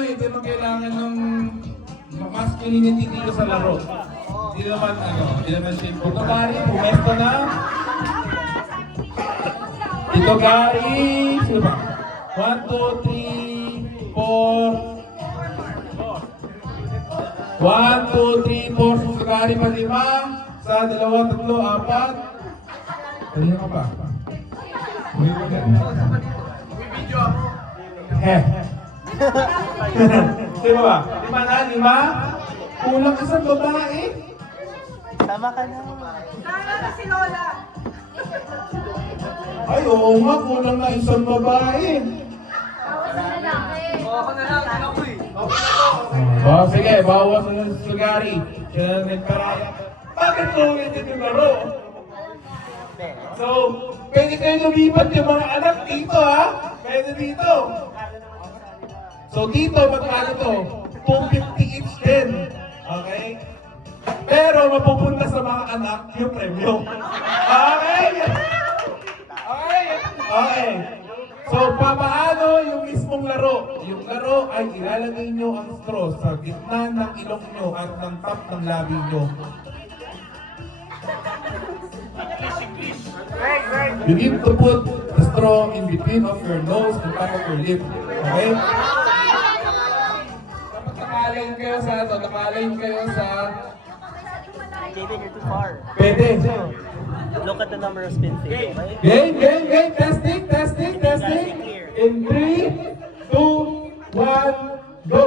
hindi naman kailangan ng masculinity dito sa laro. Hindi naman hindi naman simple. Ito Gary, pumesto na. Ito Gary, sino ba? 1, 2, 3, 4. 1, 2, 3, 4. Sa Gary pa 5. Sa 2, 3, 4. Kanina ka pa? May video ako. Sino ba? 5 na? 5? Kulang isang babae. Tama ka na. Sana na si Lola. Ay, oo nga, kulang na isang babae. Bawas na lalaki. Ako na lang, ako eh. Sige, bawas na sa Gary. Siya na nagparaya. Bakit ulitin yung laro? So, pwede kayo lumipat yung mga anak dito, ha? Pwede dito. So, dito, magkano to? 250 each din. Okay? Pero, mapupunta sa mga anak yung premyo. Okay? Okay? Okay. So, papaano yung mismong laro? Yung laro ay ilalagay nyo ang straw sa gitna ng ilong nyo at ng top ng labi nyo. Begin to put the straw in between of your nose and top of your lip. Okay? Dapat nakalain kayo sa nakalain kayo sa... Jaden, you're too far. Pwede. Look at the number of spins. Okay? Game. Testing. In 3, 2, 1, go!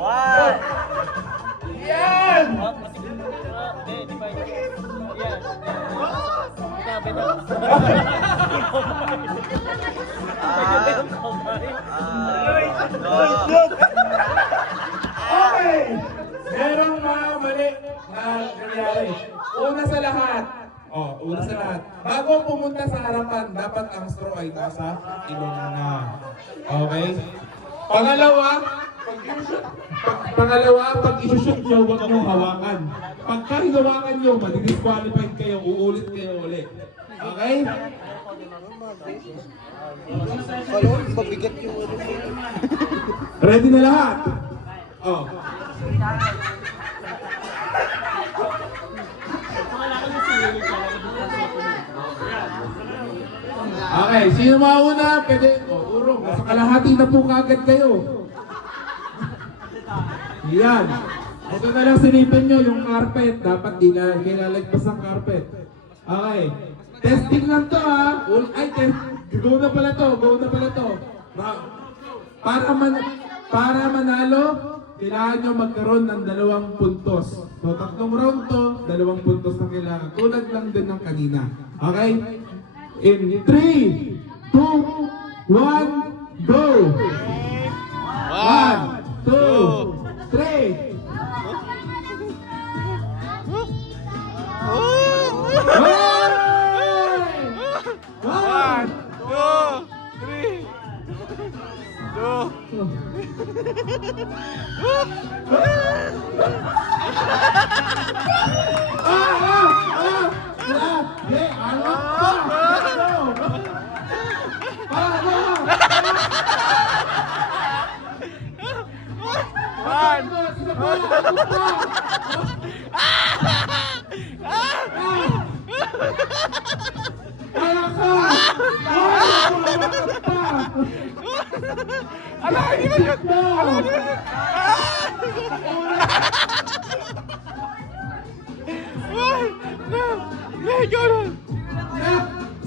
One. Yan! Okay! Merong mga mali na nangyari. Una sa lahat, bago pumunta sa harapan, dapat ang straw ay nasa ilong na. Okay? Pangalawa, pag isushoot nyo, huwag nyo hawakan. Pagka hinawakan nyo, madidisqualified kayo, uulit kayo ulit. Okay? Ready na lahat? Oh. Okay, sino mauna? Pwede. Urong, nasa kalahati na po kagad kayo. Yan. Ito na lang silipin nyo, yung carpet. Dapat di na kinalagpas ang carpet. Okay. Testing lang to ha. Ay, go na pala to. Para manalo, kailangan nyo magkaroon ng 2 puntos. So, 3 round to, 2 puntos na kailangan. Tulad lang din ng kanina. Okay? In 3, 2, 1, go! 1, 2, 3.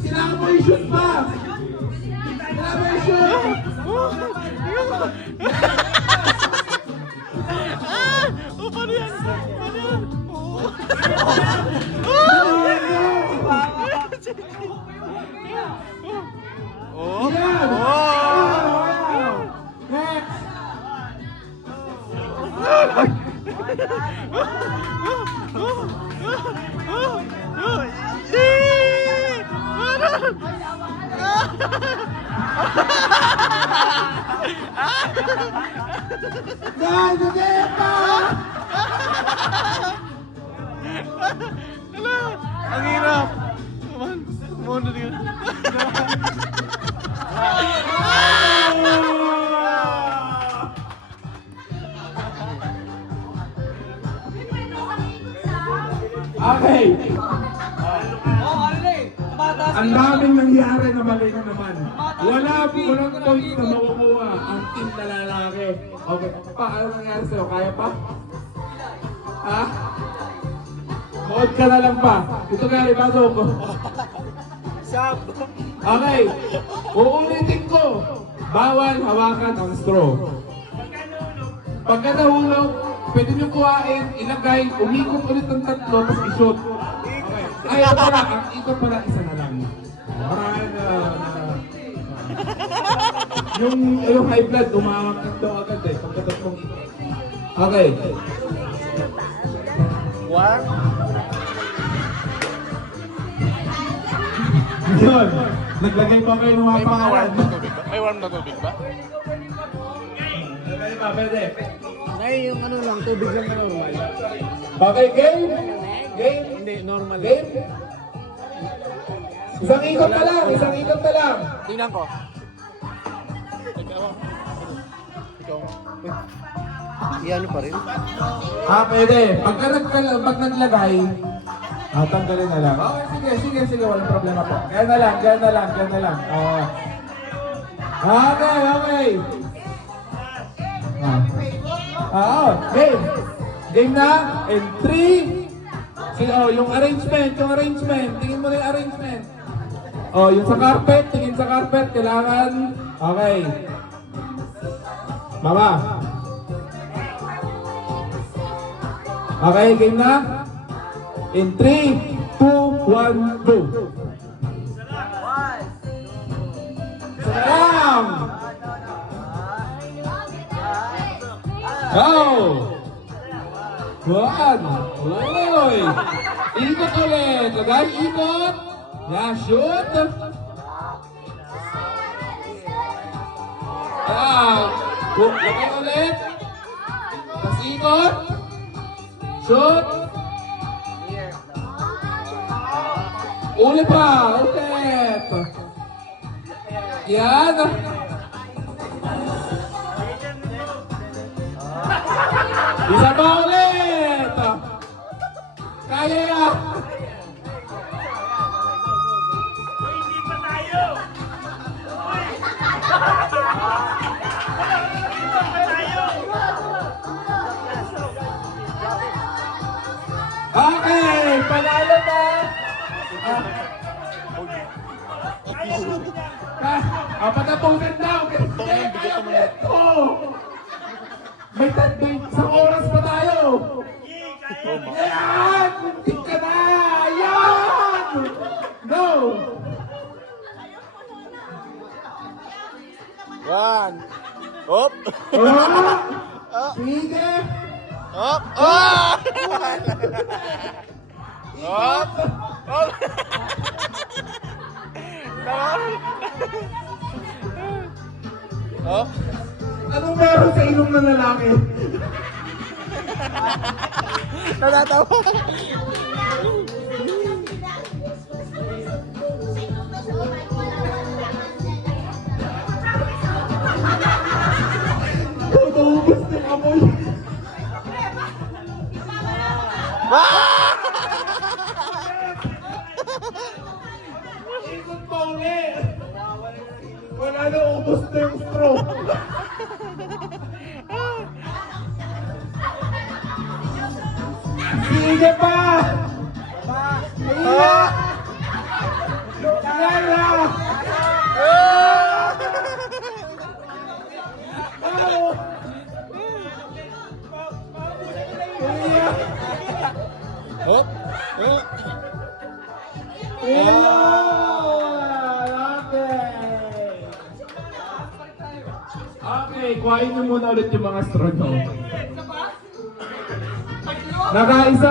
Sila mo i-shoot pa! Sila mo i-shoot! Paano yan? Next! Guys, hindi pa! Ang hirap! Come on, come on, Okay. Ang daming nangyari na mali na naman. Walang point na makukuha ang team na lalaki. Okay. Pa, ano nangyari sa'yo? Kaya pa? Ha? Mood ka na lang pa. Ito Gary, pasok ko. Okay. Uulitin ko. Bawal hawakan ang straw. Pagka nahulog, pwede nyo kuhain, ilagay, umikot ulit ng tatlo, tapos i-shoot. Okay. Ay, ito pala. Ito pala, isa na lang. Marami na... yung high blood, umawak ng daw agad eh. Pagkatas mong ito. Okay. One. Yun. Naglagay pa kayo ng mga pangalan. May warm na tubig ba? Pwede pa, pwede. Ay, yung ano lang, tubig lang na normal. Okay, game? Game? Hindi, normal. Game? Isang ikot na lang, isang ikot na lang. Tingnan ko. Iyan pa rin. Pwede. Pag naglagay, tanggalin na lang. Okay, sige, walang problema po. Kaya na lang. Okay. Game. Game na. And 3. Sige, yung arrangement. Tingin mo na yung arrangement. Yung sa carpet. Tingin sa carpet. Kailangan. Okay. Baba. Okay, game na. In 3, 2, 1, go. Salam! Go! One! Uy! Ikot ulit! Lagay, ikot! Yeah, shoot! Lagay ulit! Tapos ikot! Shoot! Ulit pa! Ulit! Yan! Isa pa ulit! Kaya yan! Okay! Panalo na! Patapusin daw! May isang oras pa tayo! Yan! Muntik ka na! Yan! Go! One. Up. Sige! Up. Ah! Ikot! Up. Up. Anong meron sa ilong ng lalaki? Natatawa. Naubos na yung amoy. Ikot pa ulit. Wala na, ubos na yung straw. Sige pa! Iya! Kaya! Iya! Up. Iya! Okay, kuhain niyo muna ulit yung mga straw nyo. Nakaisa